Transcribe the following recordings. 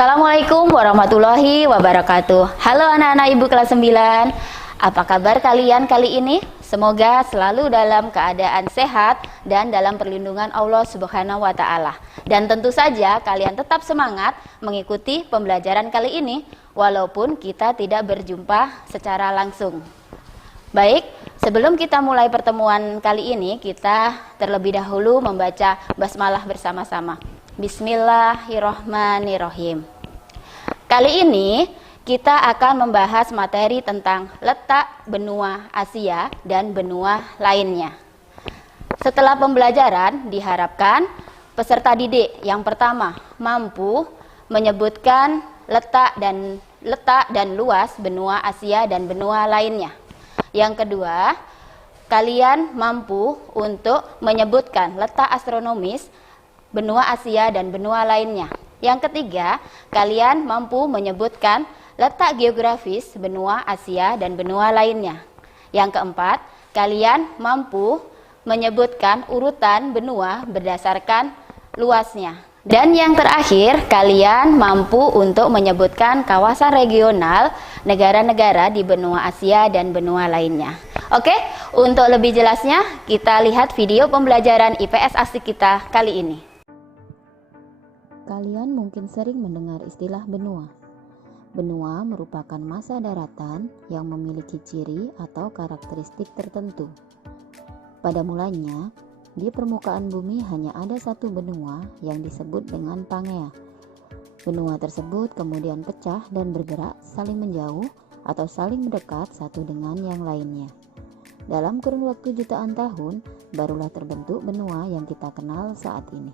Assalamualaikum warahmatullahi wabarakatuh. Halo anak-anak ibu kelas 9. Apa kabar kalian kali ini? Semoga selalu dalam keadaan sehat dan dalam perlindungan Allah Subhanahu wa Ta'ala. Dan tentu saja kalian tetap semangat mengikuti pembelajaran kali ini, walaupun kita tidak berjumpa secara langsung. Baik, sebelum kita mulai pertemuan kali ini, kita terlebih dahulu membaca basmalah bersama-sama. Bismillahirrohmanirrohim. Kali ini kita akan membahas materi tentang letak benua Asia dan benua lainnya. Setelah pembelajaran, diharapkan peserta didik yang pertama mampu menyebutkan letak dan luas benua Asia dan benua lainnya. Yang kedua, kalian mampu untuk menyebutkan letak astronomis benua Asia dan benua lainnya. Yang ketiga, kalian mampu menyebutkan letak geografis benua Asia dan benua lainnya. Yang keempat, kalian mampu menyebutkan urutan benua berdasarkan luasnya. Dan yang terakhir, kalian mampu untuk menyebutkan kawasan regional negara-negara di benua Asia dan benua lainnya. Oke, untuk lebih jelasnya kita lihat video pembelajaran IPS Asik kita kali ini. Kalian mungkin sering mendengar istilah benua. Benua merupakan massa daratan yang memiliki ciri atau karakteristik tertentu. Pada mulanya, di permukaan bumi hanya ada satu benua yang disebut dengan Pangea. Benua tersebut kemudian pecah dan bergerak saling menjauh atau saling mendekat satu dengan yang lainnya. Dalam kurun waktu jutaan tahun, barulah terbentuk benua yang kita kenal saat ini.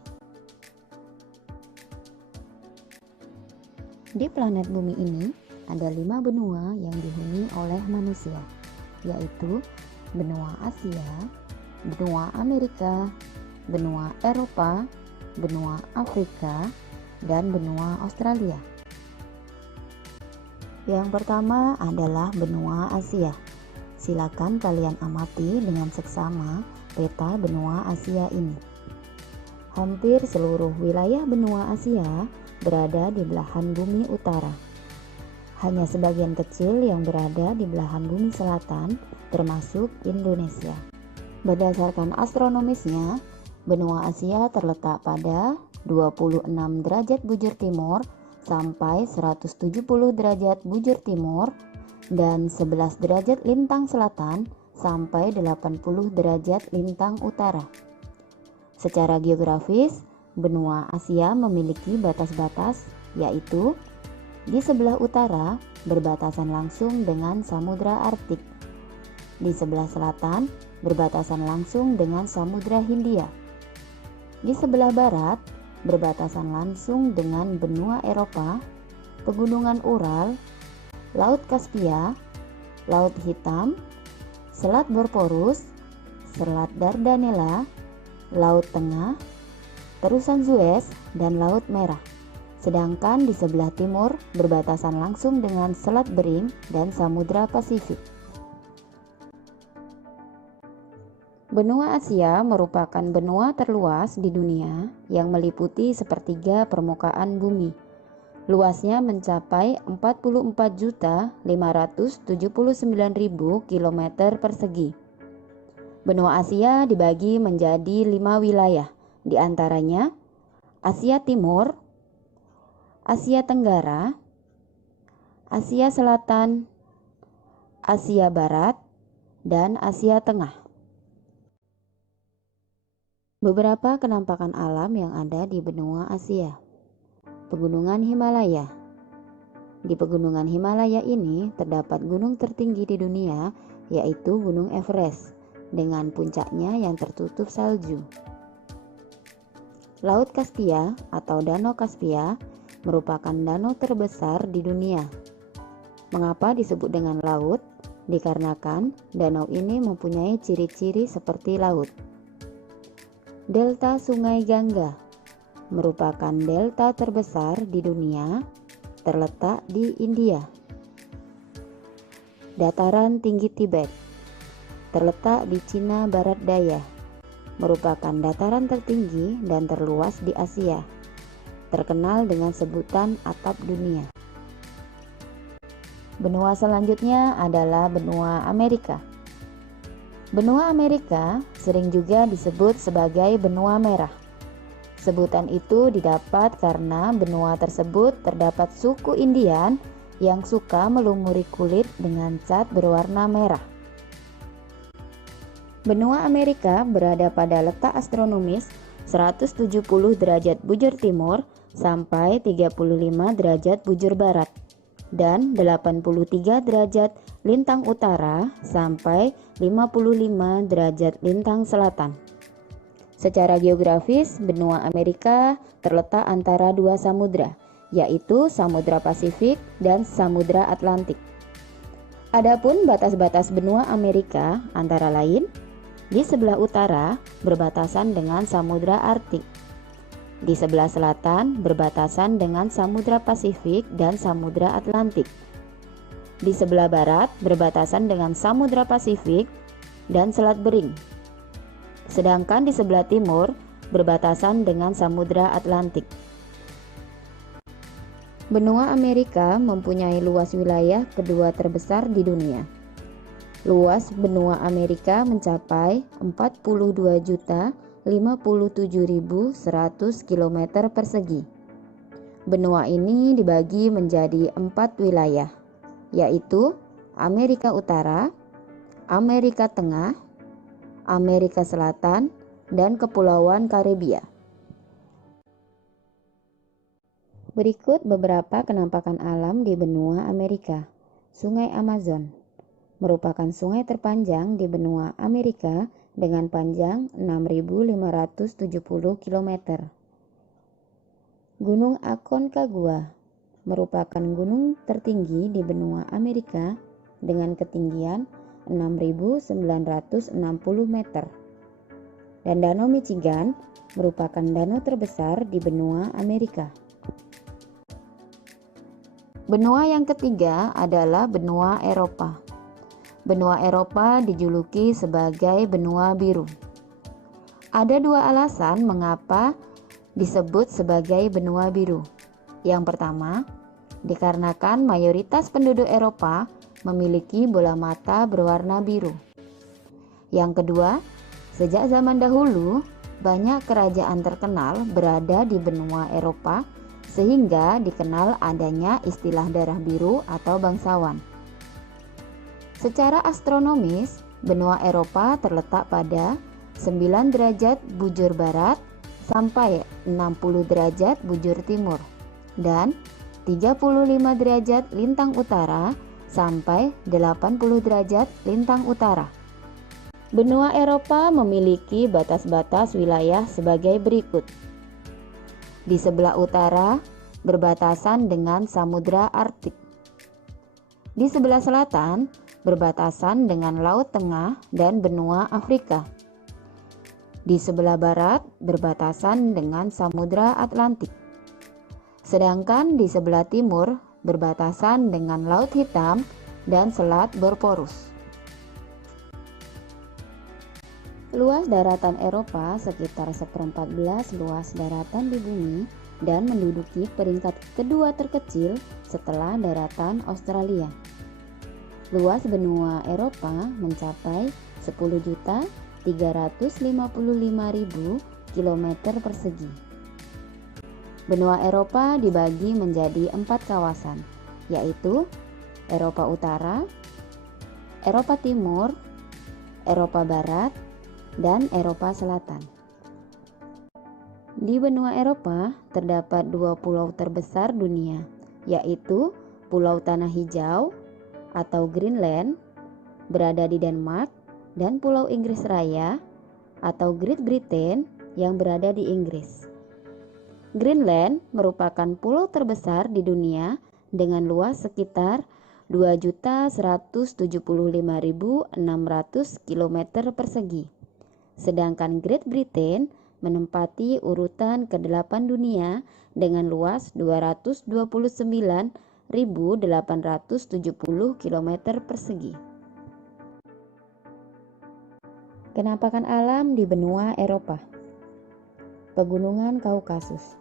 Di planet bumi ini, ada 5 benua yang dihuni oleh manusia, yaitu benua Asia, benua Amerika, benua Eropa, benua Afrika, dan benua Australia. Yang pertama adalah benua Asia. Silakan kalian amati dengan seksama peta benua Asia ini. Hampir seluruh wilayah benua Asia berada di belahan bumi utara. Hanya sebagian kecil yang berada di belahan bumi selatan, termasuk Indonesia. Berdasarkan astronomisnya, benua Asia terletak pada 26 derajat bujur timur sampai 170 derajat bujur timur dan 11 derajat lintang selatan sampai 80 derajat lintang utara. Secara geografis, benua Asia memiliki batas-batas, yaitu di sebelah utara berbatasan langsung dengan Samudra Arktik, di sebelah selatan berbatasan langsung dengan Samudra Hindia, di sebelah barat berbatasan langsung dengan benua Eropa, pegunungan Ural, Laut Kaspia, Laut Hitam, Selat Bosporus, Selat Dardanella, Laut Tengah, Terusan Suez, dan Laut Merah. Sedangkan di sebelah timur berbatasan langsung dengan Selat Bering dan Samudra Pasifik. Benua Asia merupakan benua terluas di dunia yang meliputi sepertiga permukaan bumi. Luasnya mencapai 44.579.000 km persegi. Benua Asia dibagi menjadi 5 wilayah. Di antaranya Asia Timur, Asia Tenggara, Asia Selatan, Asia Barat, dan Asia Tengah. Beberapa kenampakan alam yang ada di benua Asia. Pegunungan Himalaya. Di pegunungan Himalaya ini terdapat gunung tertinggi di dunia, yaitu Gunung Everest, dengan puncaknya yang tertutup salju. Laut Kaspia atau Danau Kaspia merupakan danau terbesar di dunia. Mengapa disebut dengan laut? Dikarenakan danau ini mempunyai ciri-ciri seperti laut. Delta Sungai Gangga merupakan delta terbesar di dunia, terletak di India. Dataran tinggi Tibet terletak di Cina Barat Daya, merupakan dataran tertinggi dan terluas di Asia. terkenal dengan sebutan atap dunia. Benua selanjutnya adalah benua Amerika. Benua Amerika sering juga disebut sebagai benua merah. Sebutan itu didapat karena benua tersebut terdapat suku Indian yang suka melumuri kulit dengan cat berwarna merah. Benua Amerika berada pada letak astronomis 170 derajat bujur timur sampai 35 derajat bujur barat dan 83 derajat lintang utara sampai 55 derajat lintang selatan. Secara geografis, benua Amerika terletak antara dua samudra, yaitu Samudra Pasifik dan Samudra Atlantik. Adapun batas-batas benua Amerika antara lain, di sebelah utara berbatasan dengan Samudra Arktik. Di sebelah selatan berbatasan dengan Samudra Pasifik dan Samudra Atlantik. Di sebelah barat berbatasan dengan Samudra Pasifik dan Selat Bering. Sedangkan di sebelah timur berbatasan dengan Samudra Atlantik. Benua Amerika mempunyai luas wilayah kedua terbesar di dunia. Luas benua Amerika mencapai 42.057.100 km persegi. Benua ini dibagi menjadi 4 wilayah, yaitu Amerika Utara, Amerika Tengah, Amerika Selatan, dan Kepulauan Karibia. Berikut beberapa penampakan alam di benua Amerika. Sungai Amazon merupakan sungai terpanjang di benua Amerika dengan panjang 6.570 km. Gunung Aconcagua merupakan gunung tertinggi di benua Amerika dengan ketinggian 6.960 meter. Dan Danau Michigan merupakan danau terbesar di benua Amerika. Benua yang ketiga adalah benua Eropa. Benua Eropa dijuluki sebagai benua biru. Ada dua alasan mengapa disebut sebagai benua biru. Yang pertama, dikarenakan mayoritas penduduk Eropa memiliki bola mata berwarna biru. Yang kedua, sejak zaman dahulu banyak kerajaan terkenal berada di benua Eropa sehingga dikenal adanya istilah darah biru atau bangsawan. Secara astronomis, benua Eropa terletak pada 9 derajat bujur barat sampai 60 derajat bujur timur dan 35 derajat lintang utara sampai 80 derajat lintang utara. Benua Eropa memiliki batas-batas wilayah sebagai berikut. Di sebelah utara berbatasan dengan Samudra Arktik. Di sebelah selatan berbatasan dengan Laut Tengah dan benua Afrika. Di sebelah barat berbatasan dengan Samudra Atlantik. Sedangkan di sebelah timur berbatasan dengan Laut Hitam dan Selat Bosporus. Luas daratan Eropa sekitar 1/14 luas daratan di bumi dan menduduki peringkat kedua terkecil setelah daratan Australia. Luas benua Eropa mencapai 10.355.000 km persegi. Benua Eropa dibagi menjadi 4 kawasan, yaitu Eropa Utara, Eropa Timur, Eropa Barat, dan Eropa Selatan. Di benua Eropa terdapat 2 pulau terbesar dunia, yaitu Pulau Tanah Hijau atau Greenland berada di Denmark dan Pulau Inggris Raya atau Great Britain yang berada di Inggris. Greenland merupakan pulau terbesar di dunia dengan luas sekitar 2.175.600 km persegi. Sedangkan Great Britain menempati urutan ke-8 dunia dengan luas 229.870 km persegi. Penampakan alam di benua Eropa. Pegunungan Kaukasus.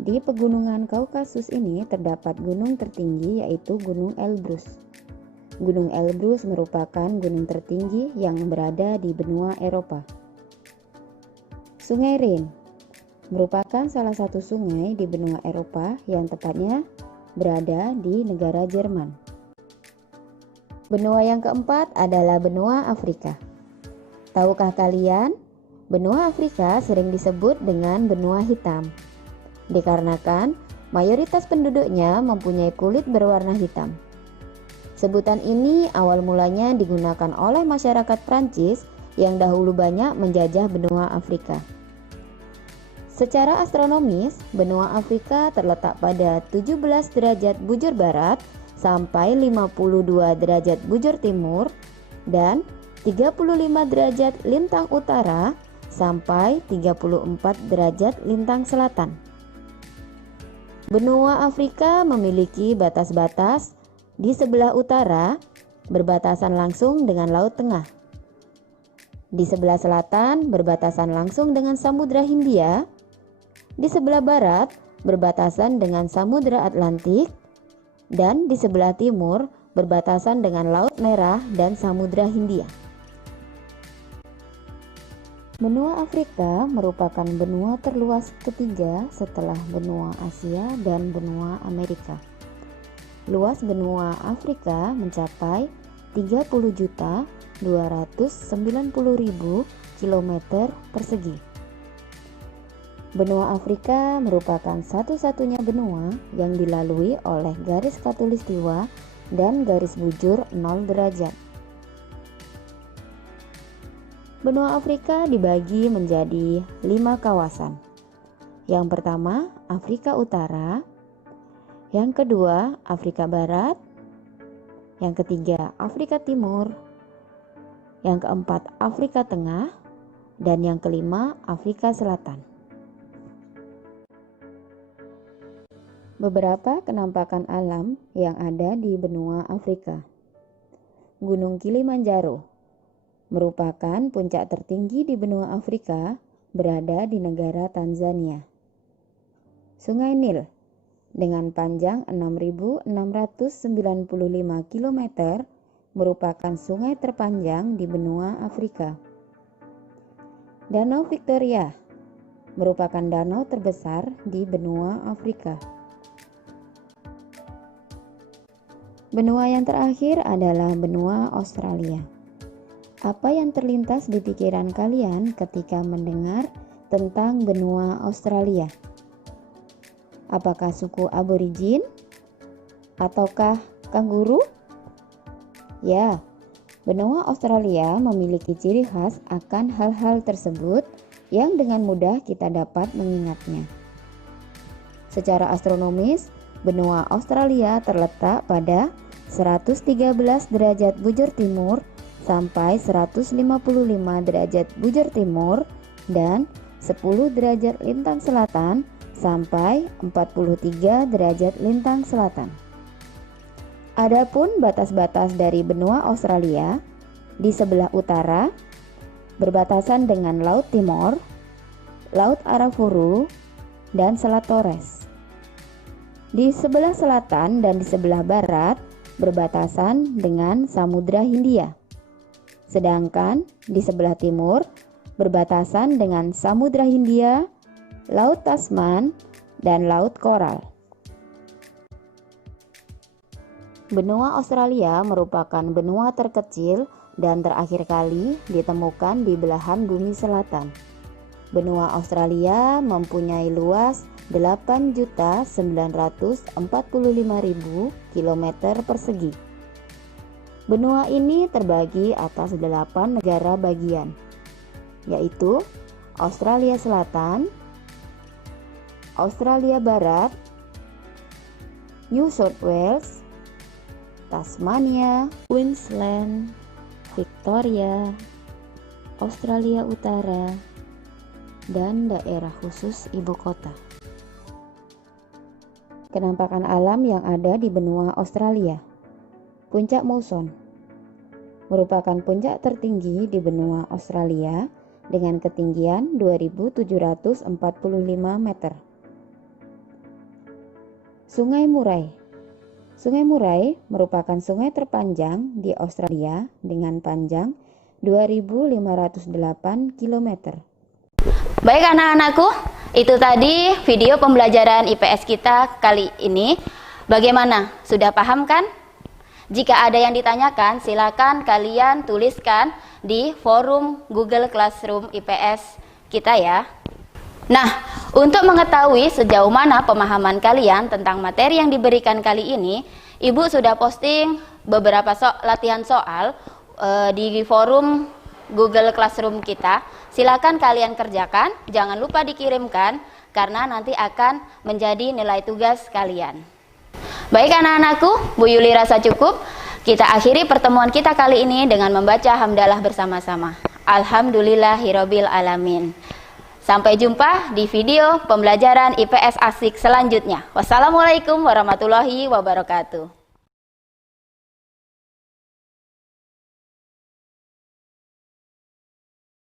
Di pegunungan Kaukasus ini terdapat gunung tertinggi yaitu Gunung Elbrus. Gunung Elbrus merupakan gunung tertinggi yang berada di benua Eropa. Sungai Rhine merupakan salah satu sungai di benua Eropa yang tepatnya berada di negara Jerman. Benua yang keempat adalah benua Afrika. Tahukah kalian, benua Afrika sering disebut dengan benua hitam, dikarenakan mayoritas penduduknya mempunyai kulit berwarna hitam. Sebutan ini awal mulanya digunakan oleh masyarakat Prancis yang dahulu banyak menjajah benua Afrika. Secara astronomis, benua Afrika terletak pada 17 derajat bujur barat sampai 52 derajat bujur timur dan 35 derajat lintang utara sampai 34 derajat lintang selatan. Benua Afrika memiliki batas-batas di sebelah utara berbatasan langsung dengan Laut Tengah. Di sebelah selatan berbatasan langsung dengan Samudra Hindia. Di sebelah barat berbatasan dengan Samudra Atlantik. Dan di sebelah timur berbatasan dengan Laut Merah dan Samudra Hindia. Benua Afrika merupakan benua terluas ketiga setelah benua Asia dan benua Amerika. Luas benua Afrika mencapai 30.290.000 km persegi. Benua Afrika merupakan satu-satunya benua yang dilalui oleh garis khatulistiwa dan garis bujur 0 derajat. Benua Afrika dibagi menjadi 5 kawasan. Yang pertama, Afrika Utara. Yang kedua, Afrika Barat. Yang ketiga, Afrika Timur. Yang keempat, Afrika Tengah. Dan yang kelima, Afrika Selatan. Beberapa penampakan alam yang ada di benua Afrika. Gunung Kilimanjaro merupakan puncak tertinggi di benua Afrika, berada di negara Tanzania. Sungai Nil dengan panjang 6.695 km merupakan sungai terpanjang di benua Afrika. Danau Victoria merupakan danau terbesar di benua Afrika. Benua yang terakhir adalah benua Australia. Apa yang terlintas di pikiran kalian ketika mendengar tentang benua Australia? Apakah suku aborigin? Ataukah kanguru? Ya, benua Australia memiliki ciri khas akan hal-hal tersebut yang dengan mudah kita dapat mengingatnya. Secara astronomis, benua Australia terletak pada 113 derajat bujur timur sampai 155 derajat bujur timur dan 10 derajat lintang selatan sampai 43 derajat lintang selatan. Adapun batas-batas dari benua Australia di sebelah utara berbatasan dengan Laut Timor, Laut Arafuru, dan Selat Torres. Di sebelah selatan dan di sebelah barat berbatasan dengan Samudra Hindia. Sedangkan di sebelah timur berbatasan dengan Samudra Hindia, Laut Tasman, dan Laut Koral. Benua Australia merupakan benua terkecil dan terakhir kali ditemukan di belahan bumi selatan. Benua Australia mempunyai luas 8.945.000 km persegi. Benua ini terbagi atas 8 negara bagian, yaitu Australia Selatan, Australia Barat, New South Wales, Tasmania, Queensland, Victoria, Australia Utara, dan daerah khusus ibu kota. Penampakan alam yang ada di benua Australia. Puncak Mawson merupakan puncak tertinggi di benua Australia dengan ketinggian 2.745 meter. Sungai Murai. Sungai Murai merupakan sungai terpanjang di Australia dengan panjang 2.508 km. Baik anak-anakku, itu tadi video pembelajaran IPS kita kali ini. Bagaimana? Sudah paham kan? Jika ada yang ditanyakan, silakan kalian tuliskan di forum Google Classroom IPS kita ya. Nah, untuk mengetahui sejauh mana pemahaman kalian tentang materi yang diberikan kali ini, Ibu sudah posting beberapa latihan soal di forum Google Classroom kita. Silakan kalian kerjakan, jangan lupa dikirimkan karena nanti akan menjadi nilai tugas kalian. Baik anak-anakku, Bu Yuli rasa cukup. Kita akhiri pertemuan kita kali ini dengan membaca hamdalah bersama-sama. Alhamdulillahirabbil alamin. Sampai jumpa di video pembelajaran IPS asik selanjutnya. Wassalamualaikum warahmatullahi wabarakatuh.